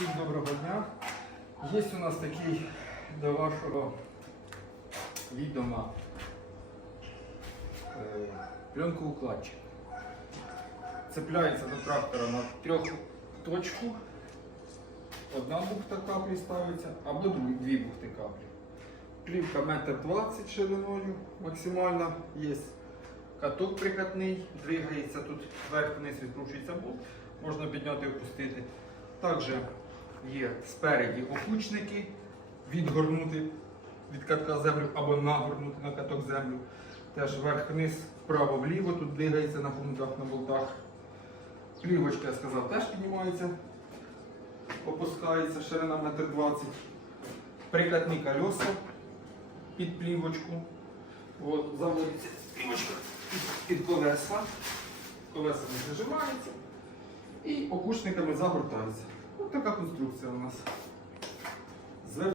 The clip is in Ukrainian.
Всім доброго дня. Є у нас такий до вашого відома е, пленкоукладчик. Цепляється до трактора на трьох точку. Одна бухта каплі ставиться або дві, бухти каплі. Плівка метр двадцять шириною максимально є. Каток прикатний, двигається тут вверх-вниз відкручується болт, можна підняти і опустити. Також є спереді опучники, відгорнути від катка землю або нагорнути на каток землю. Теж вверх-вниз, вправо-вліво, тут двигається на пунктах, на болтах. Плівочка, я сказав, теж піднімається, опускається, ширина 1,20 м. Прикатні колеса під плівочку. От, заводиться плівочка під, колеса. Колеса не зажимаються і опушниками загортаються. Ось така конструкція у нас.